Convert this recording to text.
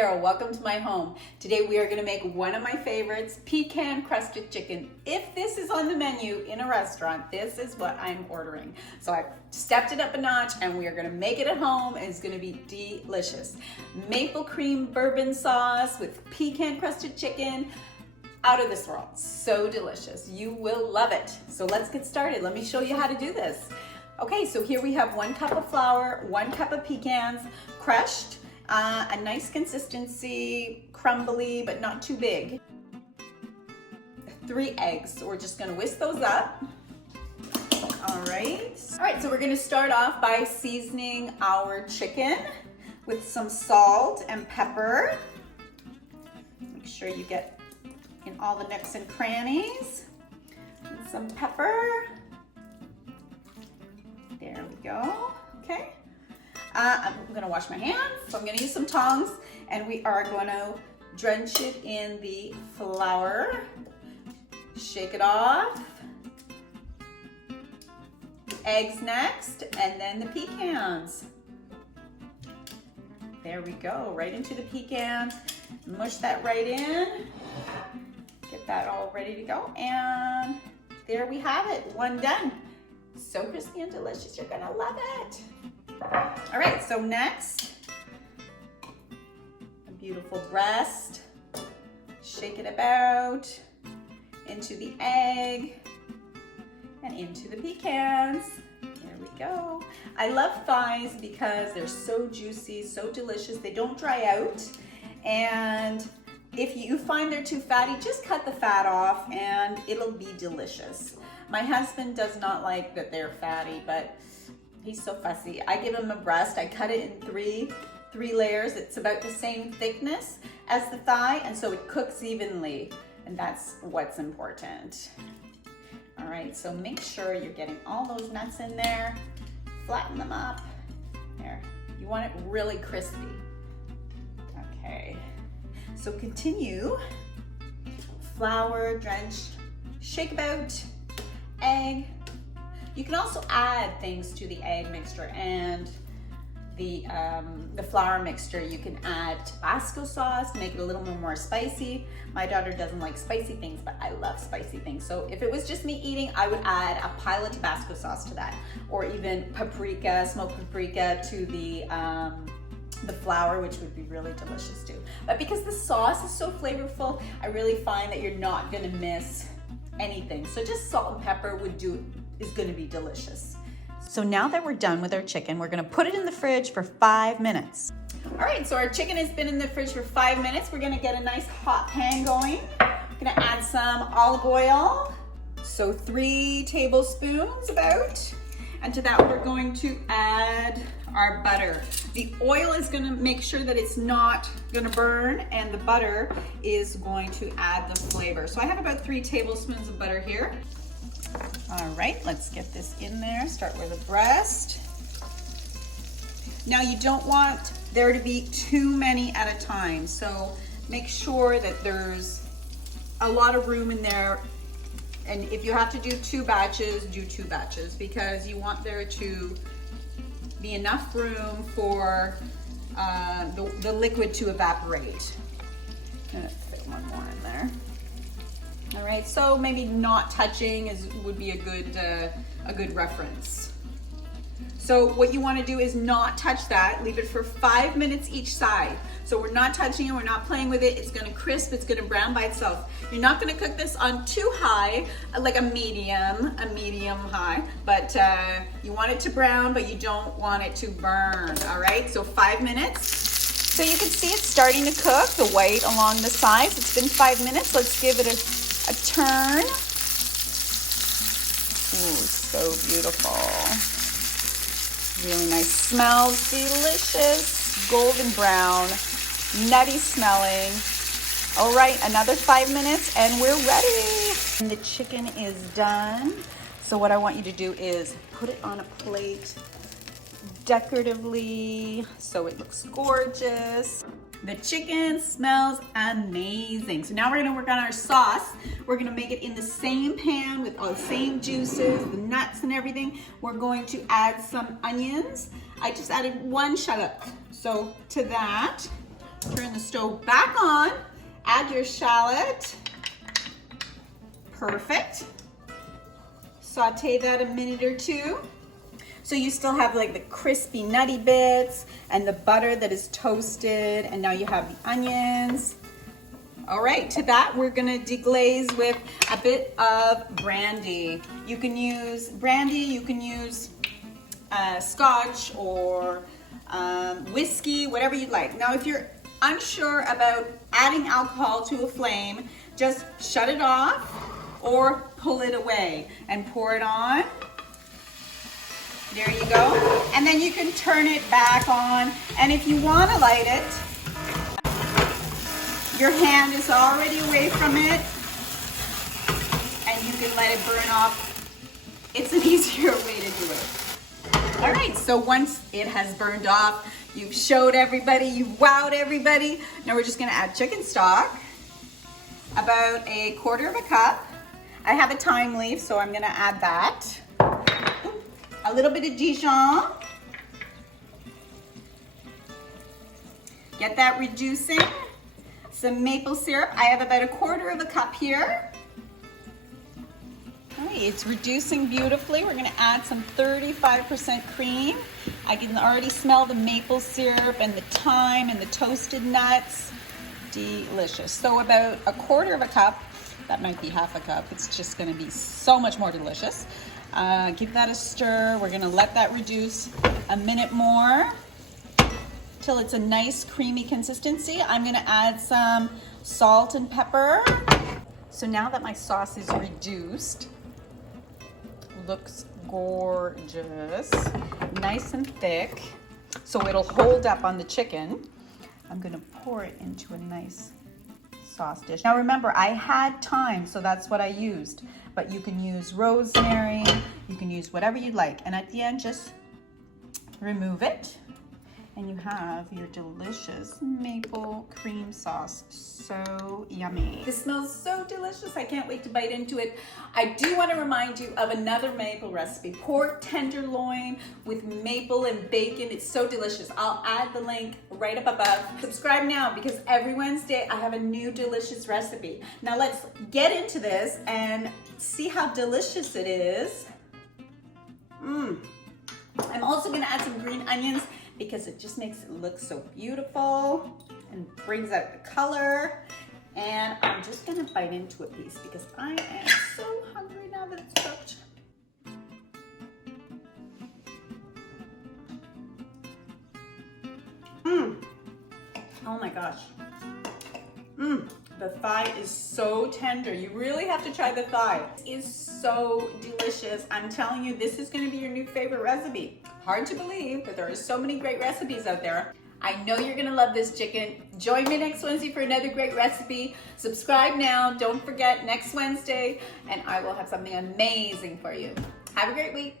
Sarah, welcome to my home. Today we are going to make one of my favorites, pecan crusted chicken. If this is on the menu in a restaurant, this is what I'm ordering. So I've stepped it up a notch and we are going to make it at home and it's going to be delicious. Maple cream bourbon sauce with pecan crusted chicken. Out of this world. So delicious. You will love it. So let's get started. Let me show you how to do this. Okay, so here we have 1 cup of flour, 1 cup of pecans, crushed, a nice consistency, crumbly, but not too big. 3 eggs, so we're just gonna whisk those up. All right, so we're gonna start off by seasoning our chicken with some salt and pepper. Make sure you get in all the nooks and crannies. And some pepper. There we go, okay. I'm gonna wash my hands, so I'm gonna use some tongs, and we are gonna drench it in the flour. Shake it off. Eggs next, and then the pecans. There we go, right into the pecans. Mush that right in. Get that all ready to go, and there we have it, 1 done. So crispy and delicious, you're gonna love it. All right, so next, a beautiful breast. Shake it about into the egg and into the pecans. There we go. I love thighs because they're so juicy, so delicious. They don't dry out, and if you find they're too fatty, just cut the fat off and it'll be delicious. My husband does not like that they're fatty, but he's so fussy. I give him a breast. I cut it in three layers. It's about the same thickness as the thigh, and so it cooks evenly, and that's what's important. All right, so make sure you're getting all those nuts in there. Flatten them up. There. You want it really crispy. Okay. So continue. Flour drenched, shake about, egg. You can also add things to the egg mixture and the flour mixture. You can add Tabasco sauce, make it a little more spicy. My daughter doesn't like spicy things, but I love spicy things. So if it was just me eating, I would add a pile of Tabasco sauce to that, or even paprika, smoked paprika to the flour, which would be really delicious too. But because the sauce is so flavorful, I really find that you're not gonna miss anything. So just salt and pepper is gonna be delicious. So now that we're done with our chicken, we're gonna put it in the fridge for 5 minutes. All right, so our chicken has been in the fridge for 5 minutes. We're gonna get a nice hot pan going. We're gonna add some olive oil. So 3 tablespoons about. And to that, we're going to add our butter. The oil is gonna make sure that it's not gonna burn, and the butter is going to add the flavor. So I have about 3 tablespoons of butter here. All right, let's get this in there. Start with the breast. Now you don't want there to be too many at a time, so make sure that there's a lot of room in there. And if you have to do 2 batches, do 2 batches, because you want there to be enough room for the liquid to evaporate. I'm gonna fit 1 more in there. All right, so maybe not touching would be a good reference. So what you want to do is not touch that. Leave it for 5 minutes each side. So we're not touching it, we're not playing with it. It's gonna crisp, it's gonna brown by itself. You're not gonna cook this on too high, like a medium high, but you want it to brown, but you don't want it to burn, all right? So 5 minutes. So you can see it's starting to cook, the white along the sides. It's been 5 minutes. Let's give it a turn. Ooh, so beautiful. Really nice. Smells delicious. Golden brown, nutty smelling. All right, another 5 minutes and we're ready. And the chicken is done. So what I want you to do is put it on a plate decoratively so it looks gorgeous. The chicken smells amazing. So now we're gonna work on our sauce. We're gonna make it in the same pan with all the same juices, the nuts and everything. We're going to add some onions. I just added 1 shallot. So to that, Turn the stove back on. Add your shallot. Perfect. Saute that a minute or two. So you still have like the crispy nutty bits and the butter that is toasted, and now you have the onions. All right, to that we're gonna deglaze with a bit of brandy. You can use brandy, you can use scotch or whiskey, whatever you'd like. Now if you're unsure about adding alcohol to a flame, just shut it off or pull it away and pour it on. There you go. And then you can turn it back on. And if you want to light it, your hand is already away from it and you can let it burn off. It's an easier way to do it. All right, so once it has burned off, you've showed everybody, you've wowed everybody. Now we're just gonna add chicken stock, about 1/4 cup. I have a thyme leaf, so I'm gonna add that. A little bit of Dijon. Get that reducing. Some maple syrup. I have about 1/4 cup here. All right, it's reducing beautifully. We're gonna add some 35% cream. I can already smell the maple syrup and the thyme and the toasted nuts. Delicious. So about 1/4 cup. That might be 1/2 cup. It's just gonna be so much more delicious. Give that a stir. We're gonna let that reduce a minute more till it's a nice creamy consistency. I'm gonna add some salt and pepper. So now that my sauce is reduced, looks gorgeous, nice and thick, so it'll hold up on the chicken. I'm gonna pour it into a nice sauce dish. Now remember, I had thyme, so that's what I used. But you can use rosemary, you can use whatever you'd like. And at the end, just remove it. And you have your delicious maple cream sauce. So yummy. This smells so delicious. I can't wait to bite into it. I do want to remind you of another maple recipe. Pork tenderloin with maple and bacon. It's so delicious. I'll add the link right up above. Subscribe now because every Wednesday I have a new delicious recipe. Now let's get into this and see how delicious it is. I'm also going to add some green onions because it just makes it look so beautiful and brings out the color. And I'm just gonna bite into a piece because I am so hungry now that it's cooked. Oh my gosh. The thigh is so tender. You really have to try the thigh. It is so delicious. I'm telling you, this is gonna be your new favorite recipe. Hard to believe, but there are so many great recipes out there. I know you're gonna love this chicken. Join me next Wednesday for another great recipe. Subscribe now, don't forget next Wednesday, and I will have something amazing for you. Have a great week.